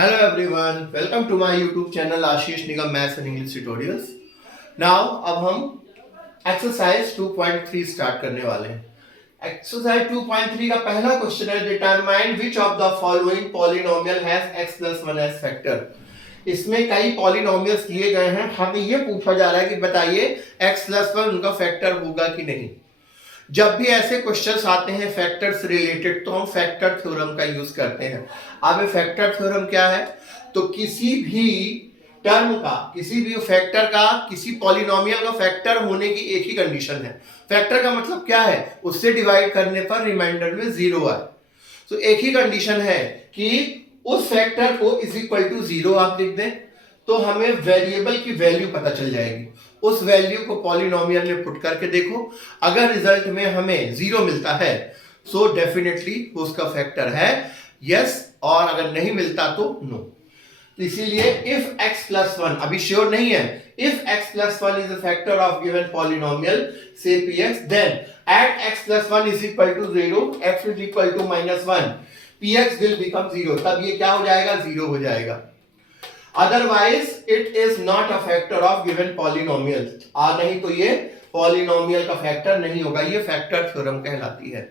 Hello everyone, welcome to my YouTube channel Ashish Nigam maths and English tutorials. Now अब हम exercise 2.3 start करने वाले हैं। Exercise 2.3 का पहला क्वेश्चन है determine which of the following polynomial has x + 1 age factor. इसमें कई पॉलिनोमियल्स दिए गए हैं, हमें ये पूछा जा रहा है कि बताइए x + 1 उनका फैक्टर होगा कि नहीं। जब भी ऐसे क्वेश्चंस आते हैं फैक्टर से रिलेटेड तो हम फैक्टर थ्योरम का यूज करते हैं। अब फैक्टर थ्योरम क्या है, तो किसी भी टर्म का, किसी भी फैक्टर का, किसी पॉलिनोमियल का फैक्टर होने की एक ही कंडीशन है। फैक्टर का मतलब क्या है, उससे डिवाइड करने पर रिमाइंडर में 0 आए। तो एक ही कंडीशन है कि उस फैक्टर को इज इक्वल टू 0 आप लिख दें तो हमें वेरिएबल की वैल्यू पता चल जाएगी। उस वैल्यू को पॉलिनोमियल में पुट करके देखो, अगर रिजल्ट में हमें 0 मिलता है सो डेफिनेटली उसका फैक्टर है यस, और अगर नहीं मिलता तो नो। तो इसीलिए इफ x + 1 अभी श्योर नहीं है, if x + 1 is a factor of given polynomial से px, then at x + 1 is equal to 0, x is equal to -1, px will become 0। तब ये क्या हो जाएगा, 0 हो जाएगा। Otherwise it is not a factor of given polynomial। नहीं तो ये पॉलिनोमियल का फैक्टर नहीं होगा, ये फैक्टर थ्योरम कहलाती है।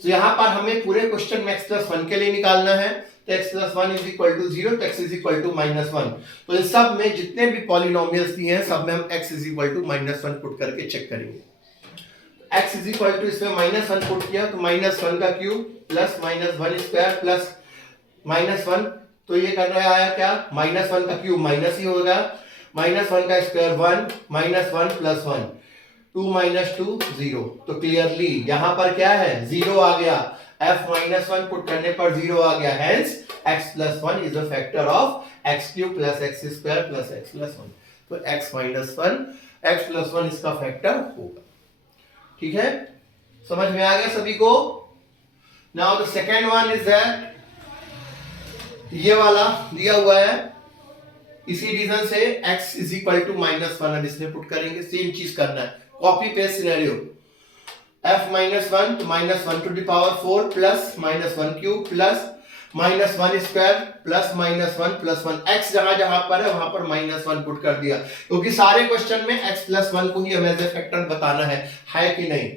तो यहाँ पर हमें पूरे क्वेश्चन में x + 1 के लिए निकालना है, तो x + 1 इज इक्वल टू 0, तो x इज इक्वल टू -1। तो इन सब में जितने भी पॉलिनोमियल्स दिए हैं सब में हम x is equal to -1 put करके चेक करेंगे। x इज इक्वल टू इसमें -1 पुट किया तो -1 का क्यूब प्लस -1 स्क्वायर प्लस -1, तो ये कर रहा है क्या, -1 का क्यूब माइनस ही होगा, -1 का स्क्वायर 1, -1 + 1, 2 - 2 0। तो क्लियरली यहां पर क्या है, 0 आ गया। f - 1 पुट करने पर 0 आ गया, hence x + 1 is a factor of x³ + x² + x + 1। तो x + 1 इसका फैक्टर होगा। ठीक है, समझ में आ गया सभी को। Now the second one is that, ये वाला दिया हुआ है, इसी रीजन से x इज इक्वल टू -1 अब इसमें पुट करेंगे। सेम चीज करना है, कॉपी पेस्ट सिनेरियो। f - 1 तो -1 to the power 4 plus -1³ plus -1 square plus -1 + 1। x जहां जहां पर है वहां पर -1 पुट कर दिया, क्योंकि सारे क्वेश्चन में x + 1 को ही हमें एज ए फैक्टर बताना है कि नहीं।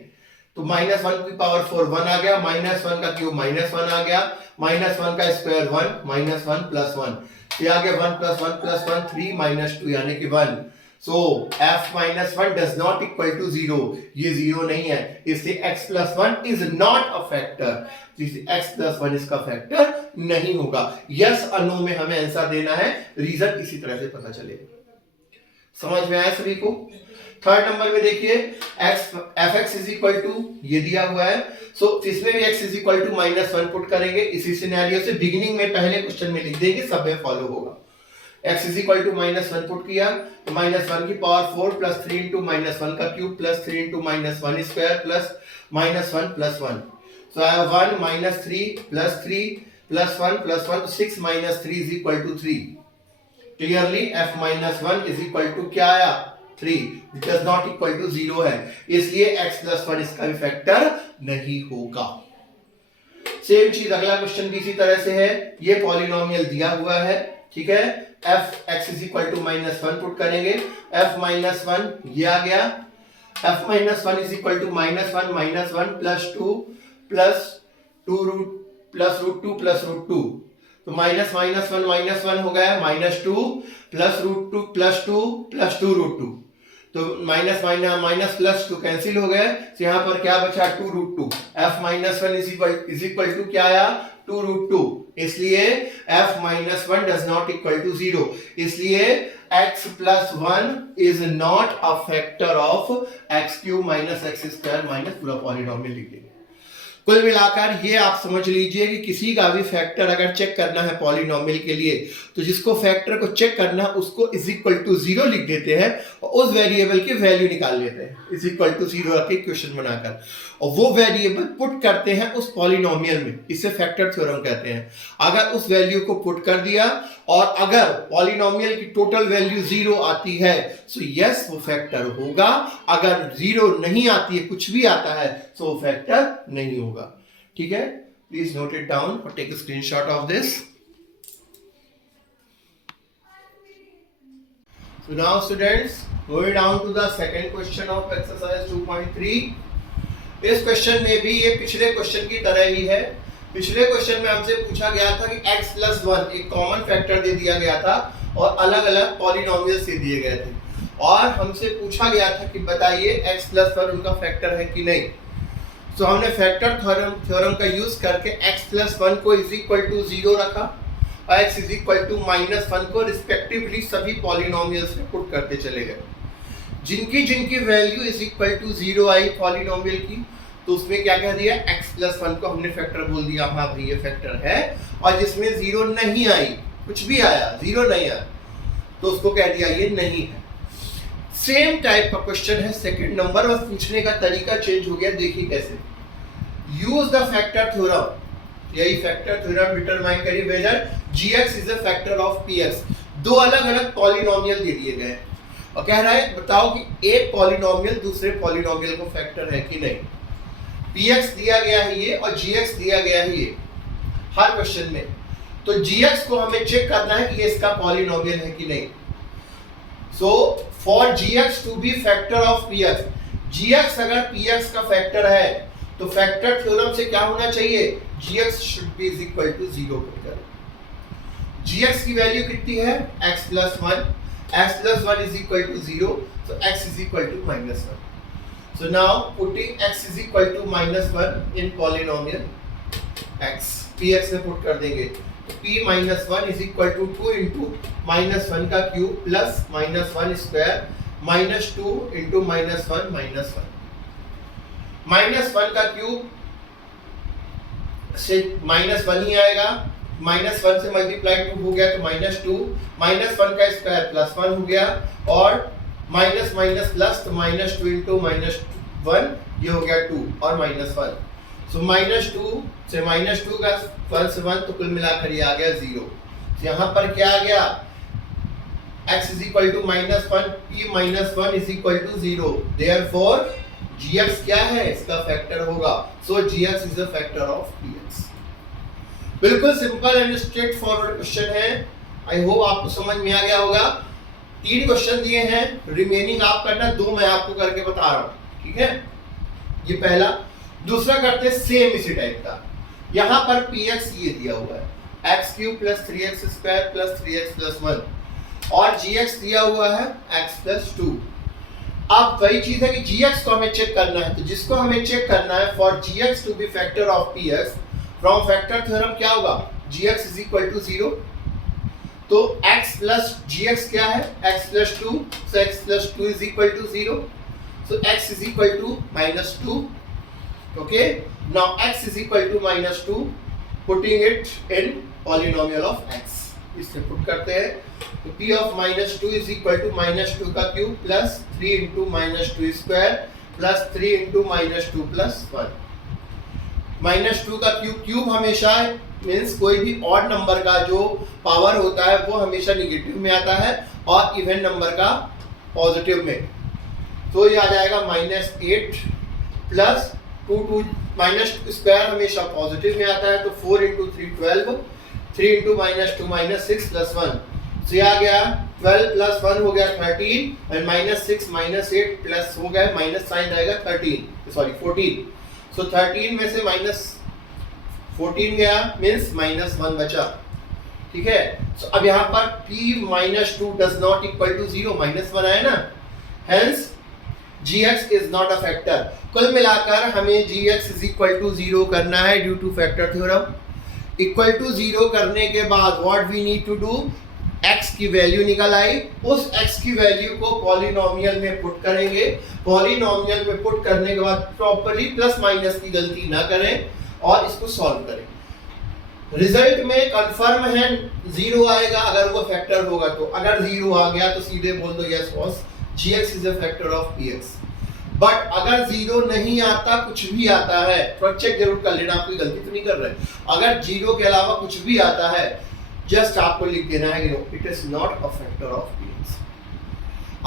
तो -1 टू द पावर 4 1 आ गया, -1 का क्यूब -1 आ गया, -1 का स्क्वायर 1, -1 + 1, ये आ गया 1 + 1 + 1 3 - 2 यानी कि 1। So f - 1 does not equal to 0, ये 0 नहीं है, इसलिए x + 1 is not a factor, इसलिए x + 1 इसका फैक्टर नहीं होगा। यस और नो में हमें आंसर देना है, रीजन इसी तरह से पता चलेगा। समझ में आया सभी को। थर्ड नंबर में देखिए fx इज इक्वल टू ये दिया हुआ है, सो इसमें भी x is equal to -1 put करेंगे। इसी सिनेरियो से बिगिनिंग में पहले क्वेश्चन में लिख देंगे, सब में फॉलो होगा। x is equal to -1 put किया तो -1 की पावर 4 प्लस 3 इंटू -1 का cube plus 3 into -1 square plus -1 + 1। So I have 1 - 3 + 3 + 1 + 1, 6 - 3 is equal to 3। Clearly f - 1 is equal to क्या आया, 3, डज नॉट इक्वल टू 0 है, इसलिए x + 1 इसका भी फैक्टर नहीं होगा। सेम चीज अगला क्वेश्चन भी इसी तरह से है, ये पॉलिनोमियल दिया हुआ है, ठीक है। fx is equal to -1 put करेंगे, f - 1 ये आ गया, f - 1 इज इक्वल टू -1 -1 + 2 + 2 √2 + √2, तो -1 हो गया, -2 + √2 + 2 + 2 √2, तो माइनस प्लस 2 कैंसिल हो गए, तो यहां पर क्या बचा, 2 √2। f - 1 इज इक्वल टू क्या आया, 2 √2, इसलिए f - 1 does not equal to 0, इसलिए x + 1 is not a factor of x³ - x² पूरा पॉलिनोमियल लिख देंगे। कुल मिलाकर ये आप समझ लीजिए कि किसी का भी फैक्टर अगर चेक करना है पॉलिनोमियल के लिए, तो जिसको फैक्टर को चेक करना है उसको इज इक्वल टू 0 लिख देते हैं और उस वेरिएबल की वैल्यू निकाल लेते हैं, इज इक्वल टू 0 रख के क्वेश्चन बनाकर, और वो वेरिएबल पुट करते हैं उस पॉलिनोमियल में, इसे फैक्टर थ्योरम कहते हैं। अगर उस वैल्यू को पुट कर दिया और अगर पॉलिनोमियल की टोटल वैल्यू 0 आती है सो यस वो फैक्टर होगा, अगर 0 नहीं आती है, कुछ भी आता है तो वो फैक्टर नहीं होगा। ठीक है, प्लीज नोट इट डाउन और take a screenshot of this. So now students, going down to the second question of exercise 2.3. इस क्वेश्चन में भी ये पिछले क्वेश्चन की तरह ही है। पिछले क्वेश्चन में हमसे पूछा गया था कि x + 1 एक कॉमन फैक्टर दे दिया गया था और अलग अलग पॉलिनोमियल्स दे दिए गए थे और हमसे पूछा गया था कि बताइए x + 1 उनका फैक्टर है कि नहीं। तो हमने फैक्टर थ्योरम का यूज करके x + 1 को = 0 रखा और x = -1 को रिस्पेक्टिवली सभी पॉलिनोमियल्स में पुट करते चले गए। जिनकी वैल्यू = 0 आई पॉलिनोमियल की, तो उसमें क्या कह दिया, x + 1 को हमने फैक्टर बोल दिया, हाँ भाई ये फैक्टर है। और जिसमें 0 नहीं आई, कुछ भी आया 0 नहीं आया, तो उसको कह दिया ये नहीं है। सेम टाइप का क्वेश्चन है सेकंड नंबर, बस पूछने का तरीका चेंज हो गया। देखिए कैसे, यूज द फैक्टर थ्योरम, यही फैक्टर थ्योरम डिटरमाइन करिए whether gx is a factor of px। दो अलग अलग पॉलिनोमियल दे दिए गए और कह रहा है बताओ कि एक पॉलिनोमियल दूसरे पॉलिनोमियल को फैक्टर है कि नहीं। px दिया गया है ये और gx दिया गया है ये हर क्वेश्चन में, तो gx को हमें चेक करना है कि ये इसका पॉलिनोमियल है कि नहीं। So for gx to be factor of px, gx अगर px का फैक्टर है तो फैक्टर थ्योरम से क्या होना चाहिए, gx शुड बी = 0 पुट करें। gx की वैल्यू कितनी है, x + 1, x + 1 = 0, so x = -1. So now putting x = -1 in polynomial x, px में पुट कर देंगे तो p - 1 = 2 * -1 का क्यूब प्लस -1 स्क्वायर -2 * -1 -1 का क्यूब से -1 ही आएगा, -1 से मल्टीप्लाई 2 हो गया तो -2, -1 का स्क्वायर +1 हो गया और माइनस प्लस तो -2 * -1 ये हो गया 2 और -1। सो -2 से -2 का 1 से 1 तो कुल मिलाकर ये आ गया 0। तो यहाँ पर क्या आ गया, x = -1, p - 1 = 0, देयरफॉर gx क्या है, इसका फैक्टर होगा। So gx is a factor of px। बिल्कुल simple and straightforward question है। आई होप आपको समझ में आ गया होगा। 3 क्वेश्चन दिए हैं, रिमेनिंग आप करना, 2 मैं आपको करके बता रहा हूँ, ठीक है। ये पहला। दूसरा करते सेम इसी टाइप का। यहाँ पर px ये दिया हुआ है x³ + 3x² + 3x + 1 और gx दिया हुआ है x + 2। अब वही चीज है कि gx को हमें चेक करना है, तो जिसको हमें चेक करना है for gx to be factor of px from factor theorem क्या होगा, gx = 0, तो x प्लस gx क्या है, x + 2, so x + 2 = 0, so x = -2. Okay, now x = -2, putting it in polynomial of x, इससे पुट करते हैं तो p of -2 = -2 का क्यूब प्लस 3 * -2 स्क्वायर प्लस 3 * -2 + 1। -2 का क्यूब हमेशा मींस कोई भी ऑड नंबर का जो पावर होता है वो हमेशा नेगेटिव में आता है और इवन नंबर का पॉजिटिव में। तो ये आ जाएगा -8 प्लस 2 - स्क्वायर हमेशा पॉजिटिव में आता है, तो 4 * 3 12, 3 * -2 -6 + 1, तो ये आ गया 12 + 1 हो गया 13 और -6 -8 प्लस हो गया माइनस साइन आएगा 14। सो 13 में से -14 गया मींस -1 बचा, ठीक है। सो अब यहाँ पर p - 2 does not equal to 0, -1 आया ना, hence gx is not a factor. कुल मिलाकर हमें gx = 0 करना है ड्यू टू फैक्टर थ्योरम। = 0 करने के बाद what we need to do, x की वैल्यू निकल आई, उस x की वैल्यू को पॉलिनोमियल में पुट करेंगे। पॉलिनोमियल में पुट करने के बाद प्रॉपर्ली प्लस माइनस की गलती ना करें और इसको सॉल्व करें। रिजल्ट में कंफर्म है 0 आएगा अगर वो फैक्टर होगा, तो अगर 0 आ गया तो सीधे बोल दो yes false, gx is a factor of px। But अगर 0 नहीं आता, कुछ भी आता है, तो चेक जरूर कर लेना, आप कोई गलती तो नहीं कर रहे। अगर 0 के अलावा कुछ भी आता है, जस्ट आपको लिख देना है कि no, it is not a factor of px।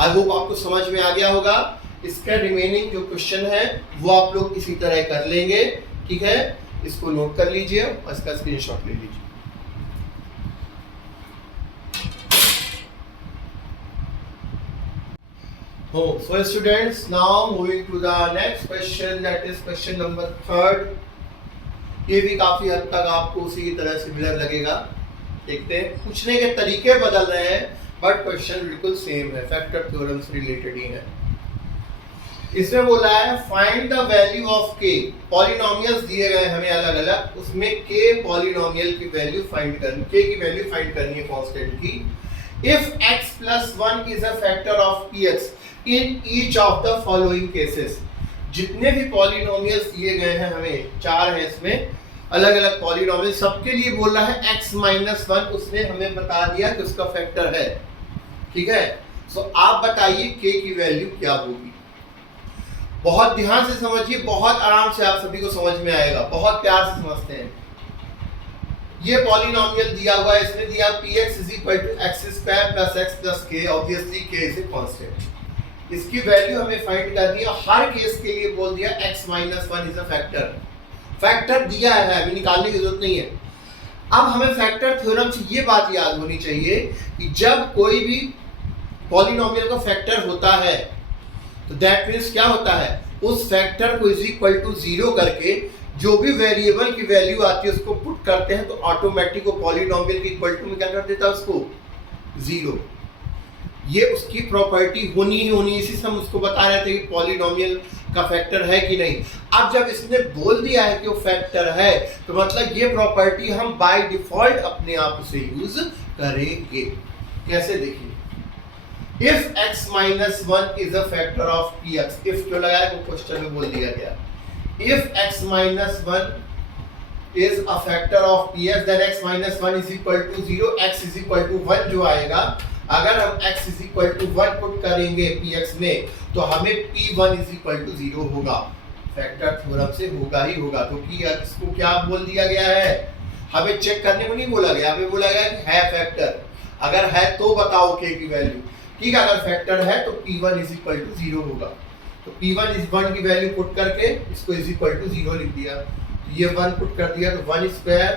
I hope आपको समझ में आ गया होगा। इसका रिमेनिंग जो क्वेश्चन है वो आप लोग इसी तरह कर लेंगे, ठीक है। इसको नोट कर लीजिए और इसका स्क्रीनशॉट ले लीजिए। हो. So students, now moving to the next question, that is question number 3rd. ये भी काफी हद तक आपको उसी की तरह सिमिलर लगेगा. देखते हैं, पूछने के तरीके बदल रहे हैं बट क्वेश्चन बिल्कुल सेम है, फैक्टर थ्योरम से रिलेटेड ही है. इसमें बोला है फाइंड द वैल्यू ऑफ के. पॉलिनोमियल्स दिए गए हमें अलग अलग, उसमें के पॉलिनोमियल की वैल्यू फाइंड करनी, के की वैल्यू फाइंड करनी है कांस्टेंट की. If x plus 1 is a factor of px in each of the following cases. जितने भी पॉलिनोमियल्स दिए गए हैं हमें, 4 हैं इसमें अलग अलग पॉलिनोमियल, सबके लिए बोल रहा है x minus 1, उसने हमें बता दिया कि उसका फैक्टर है. ठीक है. सो आप बताइए k की वैल्यू क्या होगी. बहुत ध्यान से समझिए, बहुत आराम से आप सभी को समझ में आएगा, बहुत प्यार से समझते हैं. ये पॉलिनोमियल दिया हुआ है, इसने दिया px is equal to x square plus x plus k, obviously k is a constant. इसकी वैल्यू हमें फाइंड करनी है. हर केस के लिए बोल दिया x minus 1 is a factor. Factor दिया है, अभी निकालने की जरूरत नहीं है. अब हमें फैक्टर थ्योरम से ये बात याद होनी चाहिए कि जब कोई भी पॉलिनोमियल का फैक्टर होता है तो दैट मीन्स क्या होता है, उस फैक्टर को इज इक्वल टू 0 करके जो भी वेरिएबल की वैल्यू आती है उसको पुट करते हैं तो ऑटोमेटिक वो पॉलिनोमियल के इक्वल टू में क्या कर देता है उसको 0. ये उसकी प्रॉपर्टी होनी ही होनी, इसी से हम उसको बता रहे थे कि पॉलिनोमियल का फैक्टर है कि नहीं. अब जब इसने बोल दिया है कि वो फैक्टर है तो मतलब ये प्रॉपर्टी हम बाय डिफॉल्ट अपने आप उसे यूज करेंगे. कैसे देखिए, if x minus 1 is a factor of px, if जो लगाया वो क्वेश्चन में बोल दिया गया, if x minus 1 is a factor of px then x minus 1 is equal to 0, x is equal to 1 जो आएगा, अगर हम x is equal to 1 put करेंगे px में तो हमें p1 is equal to 0 होगा. फैक्टर थ्योरम से होगा ही होगा, क्योंकि इसको क्या बोल दिया गया है, हमें चेक करने को नहीं बोला गया, हमें बोला गया कि है फैक्टर. अगर है तो बताओ k की वैल्यू. ठीक है, अगर फैक्टर है तो p1 is equal to 0 होगा. तो p1 is 1 की वैल्यू पुट करके इसको is equal to 0 लिख दिया. ये 1 पुट कर दिया तो 1 square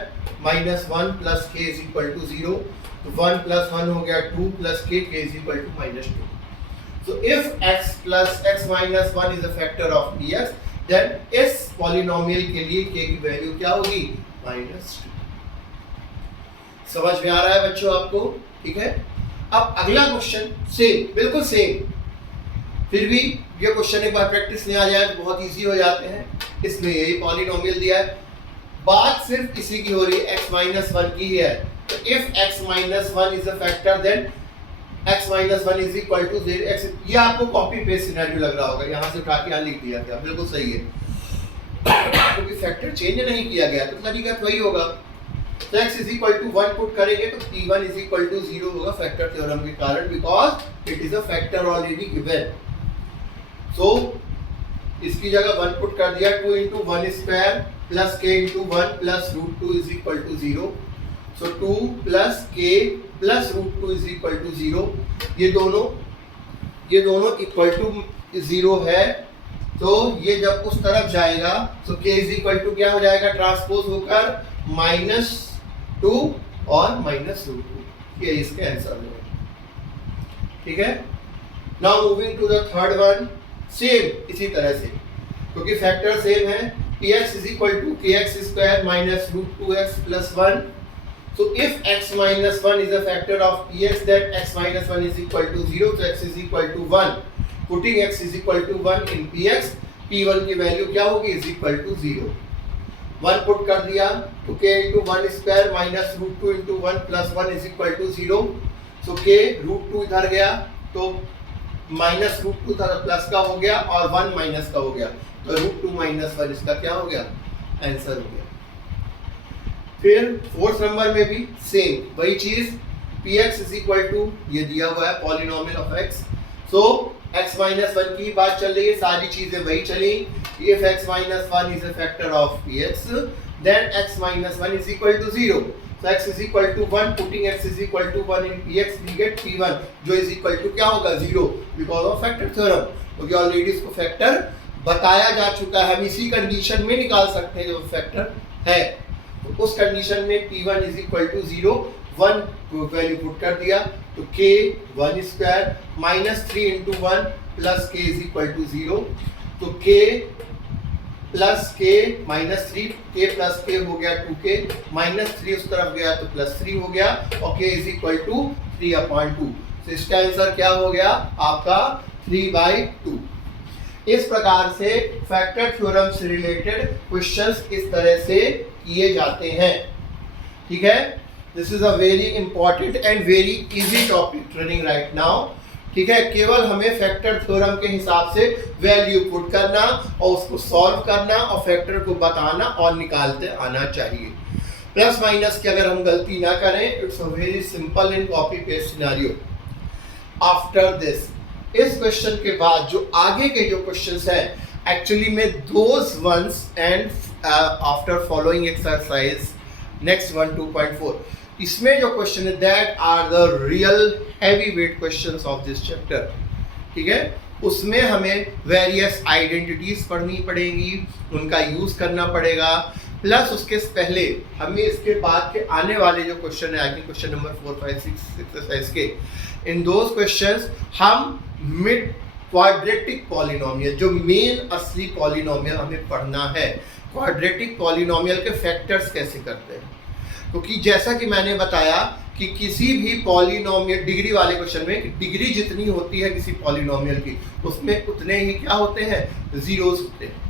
minus 1 plus k is equal to 0. तो 1 प्लस 1 हो गया 2 plus k is equal to minus 2. So if x plus x minus 1 is a factor of px, then इस पॉलिनोमियल के लिए k की वैल्यू क्या होगी, -2. समझ में आ रहा है बच्चों आपको? ठीक है. अब अगला क्वेश्चन सेम, बिल्कुल सेम, फिर भी ये क्वेश्चन एक बार प्रैक्टिस में आ जाए तो बहुत इजी हो जाते हैं. इसमें यही पॉलिनोमियल दिया है, बात सिर्फ इसी की हो रही है, x minus 1 की ही है. तो if x minus 1 is a factor then x minus 1 is equal to 0. x, ये आपको कॉपी पेस्ट सिनेरियो लग रहा होगा, यहाँ से उठा के यहाँ लिख दिया गया, बिल्कुल सही है, क्योंकि फैक्टर चेंज नहीं किया गया तो तरीका वही होगा. तो x is equal to 1 put करेंगे तो p1 is equal to 0 होगा फैक्टर थ्योरम के कारण, because it is a factor already given. So इसकी जगह 1 पुट कर दिया, 2 into 1 square plus k into 1 plus root 2 is equal to 0. So 2 plus k plus root 2 is equal to 0. ये दोनों equal to 0 है. तो ये जब उस तरफ जाएगा तो k is equal to क्या हो जाएगा, ट्रांसपोज होकर -2 और -√2. ये इसके आंसर है. ठीक है. Now moving to the third one, same इसी तरह से, क्योंकि फैक्टर सेम है. px is equal to kx square minus √2x plus 1. So if x minus 1 is a factor of px, then x minus 1 is equal to 0, so x is equal to 1. Putting x is equal to 1 in px, p1 की value क्या होगी, is equal to 0. 1 put कर दिया तो k into 1 square minus √2 into 1 plus 1 is equal to 0. so k √2 इधर गया तो minus √2 था प्लस का हो गया और 1 माइनस का हो गया, तो √2 माइनस 1 इसका क्या हो गया, आंसर हो गया. फिर फोर्थ नंबर में भी सेम वही चीज, px is equal to ये दिया हुआ है polynomial of x. So x minus 1 की बात चल रही है, सारी चीजें वही चली. If x minus 1 is a factor of px, then x minus 1 is equal to 0. So x is equal to 1. Putting x is equal to 1 in px, we get p1 जो is equal to क्या होगा, 0, because of factor theorem. क्योंकि already इसको factor बताया जा चुका है, हम इसी कंडीशन में निकाल सकते हैं जब फैक्टर है. तो उस कंडीशन में p1 is equal to 0. 1 value put कर दिया तो k 1 square minus 3 into 1 plus k is equal to 0, तो k प्लस के माइनस 3, के प्लस के हो गया 2k, माइनस 3 उस तरफ गया तो प्लस 3 हो गया और k इज इक्वल टू 3/2। तो इसका आंसर क्या हो गया आपका 3/2। इस प्रकार से फैक्टर थ्योरम से रिलेटेड क्वेश्चंस इस तरह से किए जाते हैं। ठीक है, this is a very important and very easy topic running right now. ठीक है, केवल हमें फैक्टर थ्योरम के हिसाब से वैल्यू पुट करना और उसको सॉल्व करना और फैक्टर को बताना और निकालते आना चाहिए। प्लस माइनस की अगर हम गलती ना करें, it's a very simple and copy paste scenario. After this, इस क्वेश्चन के बाद जो आगे के जो क्वेश्चंस हैं एक्चुअली में those ones and after following exercise next 1 2.4, इसमें जो क्वेश्चन है that are the real heavy weight questions of this chapter. ठीक है, उसमें हमें वेरियस आइडेंटिटीज पढ़नी पड़ेगी, उनका यूज करना पड़ेगा, प्लस उसके पहले हमें इसके बाद के आने वाले जो क्वेश्चन है I think question number 4 5 6 exercise के, इन दोज क्वेश्चंस हम मिड क्वाड्रेटिक पॉलिनोमियल, जो मेन असली पॉलिनोमियल हमें पढ़ना है, क्वाड्रेटिक पॉलिनोमियल के फैक्टर्स कैसे करते हैं। क्योंकि जैसा कि मैंने बताया कि किसी भी पॉलिनोमियल डिग्री वाले क्वेश्चन में डिग्री जितनी होती है किसी पॉलिनोमियल की, उसमें उतने ही क्या होते हैं, जीरोस होते हैं।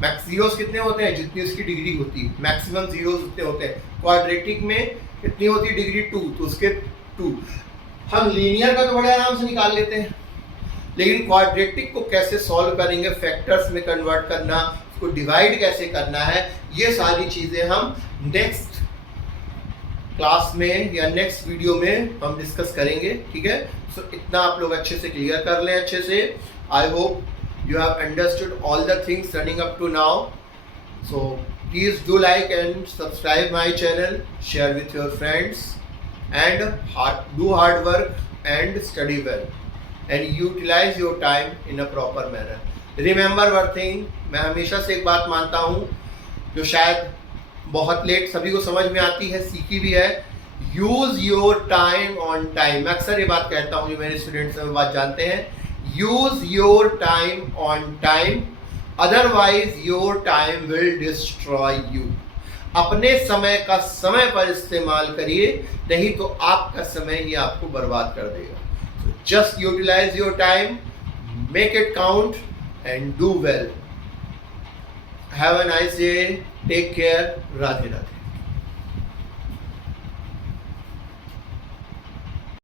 मैक्स जीरोस कितने होते हैं, जितनी उसकी डिग्री होती है, मैक्सिमम जीरोस उतने होते हैं। क्वाड्रेटिक में कितनी होती है डिग्री 2, तो उसके 2। हम लीनियर का तो बड़े आराम से निकाल लेते हैं, लेकिन क्वाड्रेटिक को कैसे सॉल्व करेंगे, फैक्टर्स में कन्वर्ट करना, उसको डिवाइड कैसे करना है, ये सारी चीजें हम नेक्स्ट क्लास में या नेक्स्ट वीडियो में हम डिस्कस करेंगे। ठीक है, सो इतना आप लोग अच्छे से क्लियर कर लें अच्छे से। I hope you have understood all the things running up to now. So please do like and subscribe my channel, share with your friends and do hard work and study well and utilize your time in a proper manner. Remember one thing, मैं हमेशा से एक बात मानता हूँ जो शायद बहुत लेट सभी को समझ में आती है, सीखी भी है, use your time on time. मैं अक्सर ये बात कहता हूँ, जो मेरे स्टूडेंट्स हैं वो बात जानते हैं, use your time on time, otherwise your time will destroy you. अपने समय का समय पर इस्तेमाल करिए, नहीं तो आपका समय ही आपको बर्बाद कर देगा। Just utilize your time, make it count and do well. Have a nice day. Take care. Radhe Radhe.